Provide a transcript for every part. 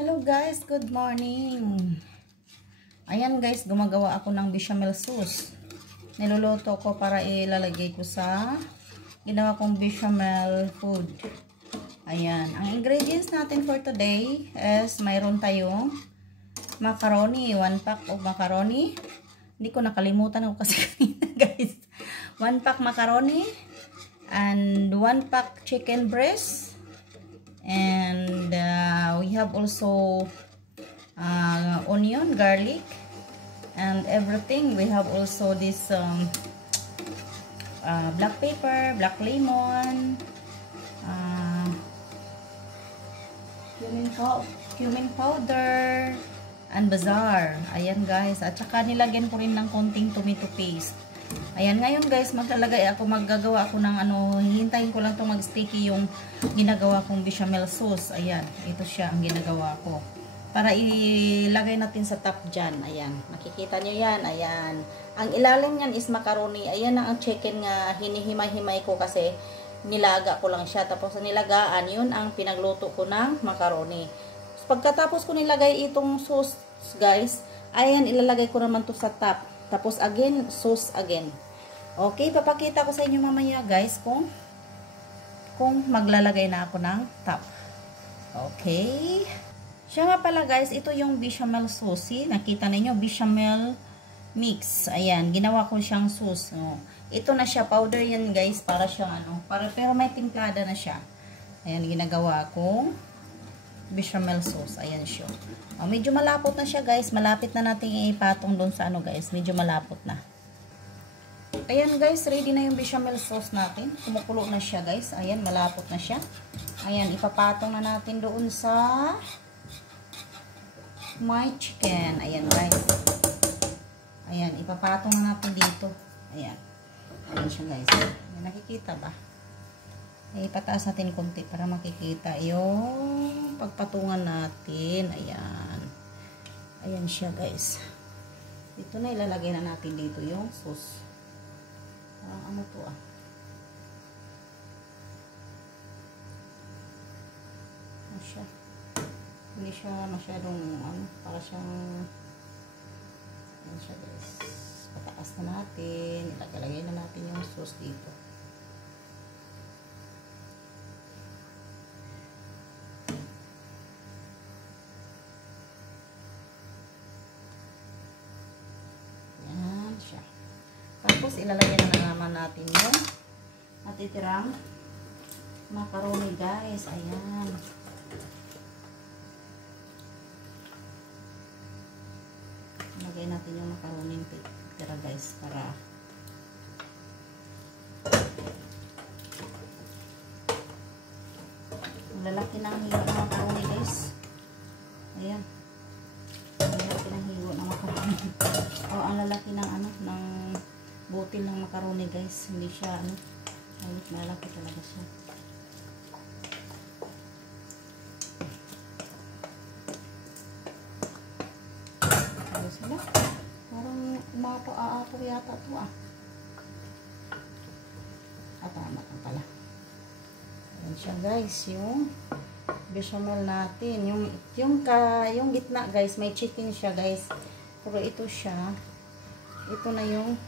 Hello guys, good morning. Ayan guys, gumagawa ako ng bechamel sauce. Niluluto ko para ilalagay ko sa ginawa kong bechamel food. Ayan, ang ingredients natin for today is mayroon tayong macaroni, 1 pack of macaroni. Hindi ko nakalimutan ako kasi kanina guys. 1 pack macaroni and 1 pack chicken breast. And we have also onion, garlic, and everything. We have also this black pepper, black lemon, cumin powder, and bazaar. Ayan guys. At saka nilagyan ko rin ng konting tomato paste. Ayan, ngayon guys, maggagawa ako ng hihintayin ko lang itong mag-sticky yung ginagawa kong bechamel sauce. Ayan, ito siya ang ginagawa ko. Para ilagay natin sa top dyan. Ayan, nakikita nyo yan. Ayan, ang ilalim yan is macaroni. Ayan ang chicken nga hinihimay-himay ko kasi nilaga ko lang siya. Tapos nilagaan, yun ang pinagluto ko ng macaroni. Pagkatapos ko nilagay itong sauce guys, ayan, ilalagay ko naman to sa top. Tapos again, sauce again. Okay, papakita ko sa inyo mamaya guys kung maglalagay na ako ng top. Okay. Siya nga pala guys, ito yung bechamel sauce. Nakita ninyo, bechamel mix. Ayan, ginawa ko siyang sauce. Ito na siya, powder yan guys, para siyang pero may timplada na siya. Ayan, ginagawa kong bechamel sauce. Ayan siya. Medyo malapot na siya guys. Malapit na natin ipatong doon sa guys. Medyo malapot na. Ayan guys, ready na yung bechamel sauce natin. Kumukulo na siya guys. Ayan, malapot na siya. Ayan, ipapatong na natin doon sa my chicken. Ayan guys. Ayan, ipapatong na natin dito. Ayan. Ayan siya guys. Ayan, nakikita ba? Ipataas natin konti para makikita yung pagpatungan natin. Ayan. Ayan siya guys. Ito na, ilalagay na natin dito yung sauce. Ano to Ano siya? Hindi siya masyadong para siyang ayan siya guys. Pataas na natin. Ilagay na natin yung sauce dito. Tapos ilalagay na naman natin yung natitirang macaroni guys. Ayan. Ilagay natin yung macaroni tira guys para lalaki na ang hiwa ng macaroni guys. Ayan. Ang lalaki ng hiwa ng macaroni. Ang lalaki ng ng butil ng macaroni guys. Hindi siya malaki talaga siya. Ayos na. Parang umaapaw yata ito tama ka pala. Ayan siya guys, yung bechamel natin. Yung gitna guys, may chicken siya guys. Pero ito siya. Ito na yung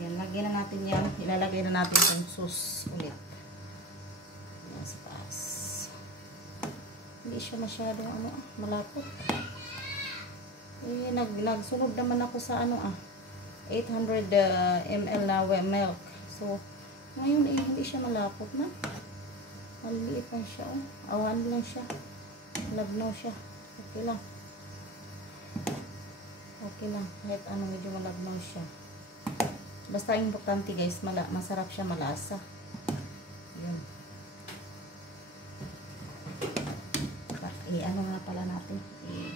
ayan, lagyan na natin yan. Ilalagay na natin yung sauce ulit. Ayan, sa taas. Hindi siya masyadong malapot. Nagsunod naman ako sa 800 ml na milk. So, ngayon hindi siya malapot na. Maliit lang siya. Awan lang siya. Labnaw siya. Okay lang. Okay lang. Kahit medyo malabnaw siya. Basta importante guys, masarap siya, malasa. Yun. Nga pala natin. Ayan.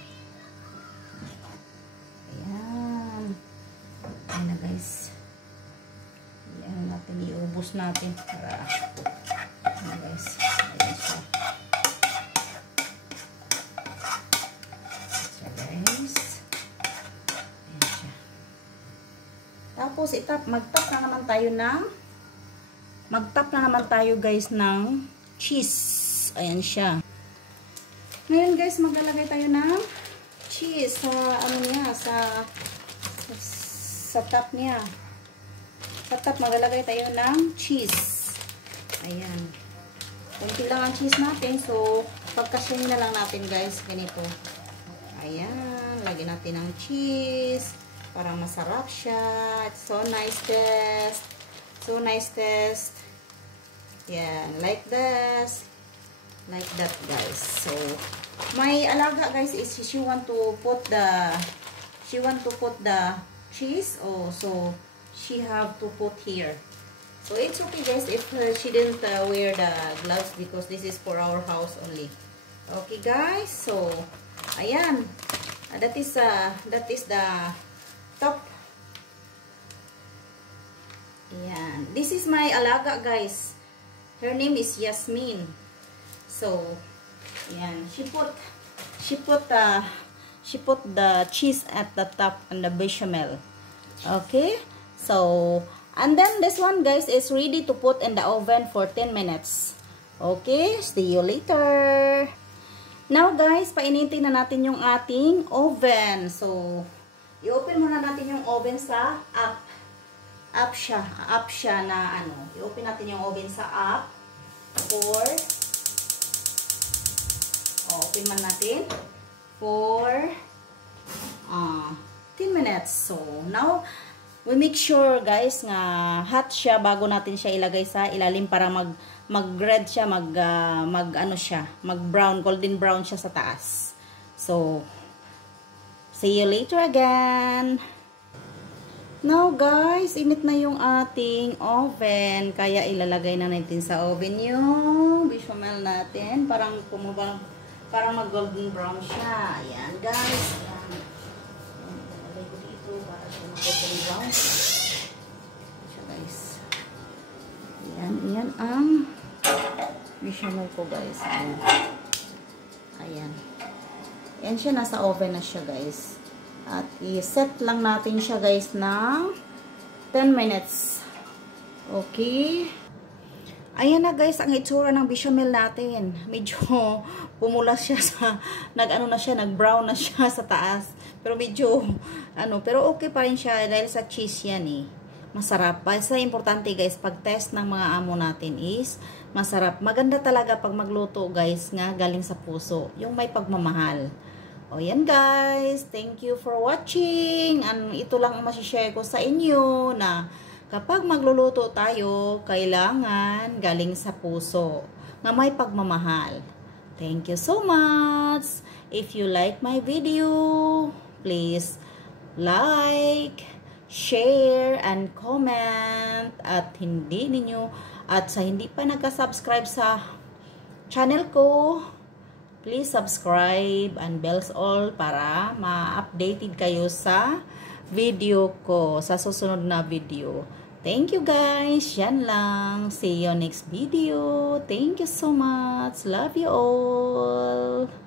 Ayan na guys. Ayan natin, iubos natin. Para, ayan guys. Ayan siya. Tapos mag-tap na naman tayo guys ng cheese. Ayan siya. Ngayon guys, maglalagay tayo ng cheese sa ano niya, sa top niya. Sa top maglalagay tayo ng cheese. Ayan. Kunti lang ang cheese natin. So, pagkasyahin na lang natin guys, ganito. Ayan, lagyan natin ng cheese para masarap siya. It's so nice taste. So nice taste. Yan, like this. Like that guys. So my alaga guys is she want to put the cheese. Oh, so she have to put here. So it's okay guys if she didn't wear the gloves because this is for our house only. Okay guys. So ayan. That is the top. Ayan. This is my alaga guys. Her name is Yasmin. So, yan. She put the cheese at the top and the bechamel. Okay? So, and then this one guys is ready to put in the oven for 10 minutes. Okay? See you later. Now guys, painitin na natin yung ating oven. So, i-open muna natin yung oven sa up siya na ano. I-open natin yung oven sa up for open man natin for 10 minutes. So, now, we make sure, guys, nga hot siya bago natin siya ilagay sa ilalim para mag-red siya, mag-brown, golden brown siya sa taas. So, see you later again. Now, guys, init na yung ating oven. Kaya ilalagay na natin sa oven yung bechamel natin. Parang mag-golden brown siya. Ayan, guys. Ayan. Ilalagay ko dito para siya mag-golden brown. Siya, guys. Ayan ang bechamel ko, guys. Ayan. Ayan. Ayan siya, nasa oven na siya, guys. At i-set lang natin siya, guys, ng 10 minutes. Okay. Ayan na guys, ang itsura ng bechamel natin. Medyo pumula siya nag-brown na siya sa taas. Pero medyo, pero okay pa rin siya dahil sa cheese yan eh. Masarap. Basta importante guys, pag-test ng mga amo natin is masarap. Maganda talaga pag magluto guys, nga galing sa puso. Yung may pagmamahal. O yan guys, thank you for watching. Ito lang ang masishare ko sa inyo na kapag magluluto tayo, kailangan galing sa puso na may pagmamahal. Thank you so much. If you like my video, please like, share, and comment. At sa hindi pa nagka-subscribe sa channel ko, please subscribe and bells all para ma-updated kayo sa video ko, sa susunod na video. Thank you guys. Yan lang. See you next video. Thank you so much. Love you all.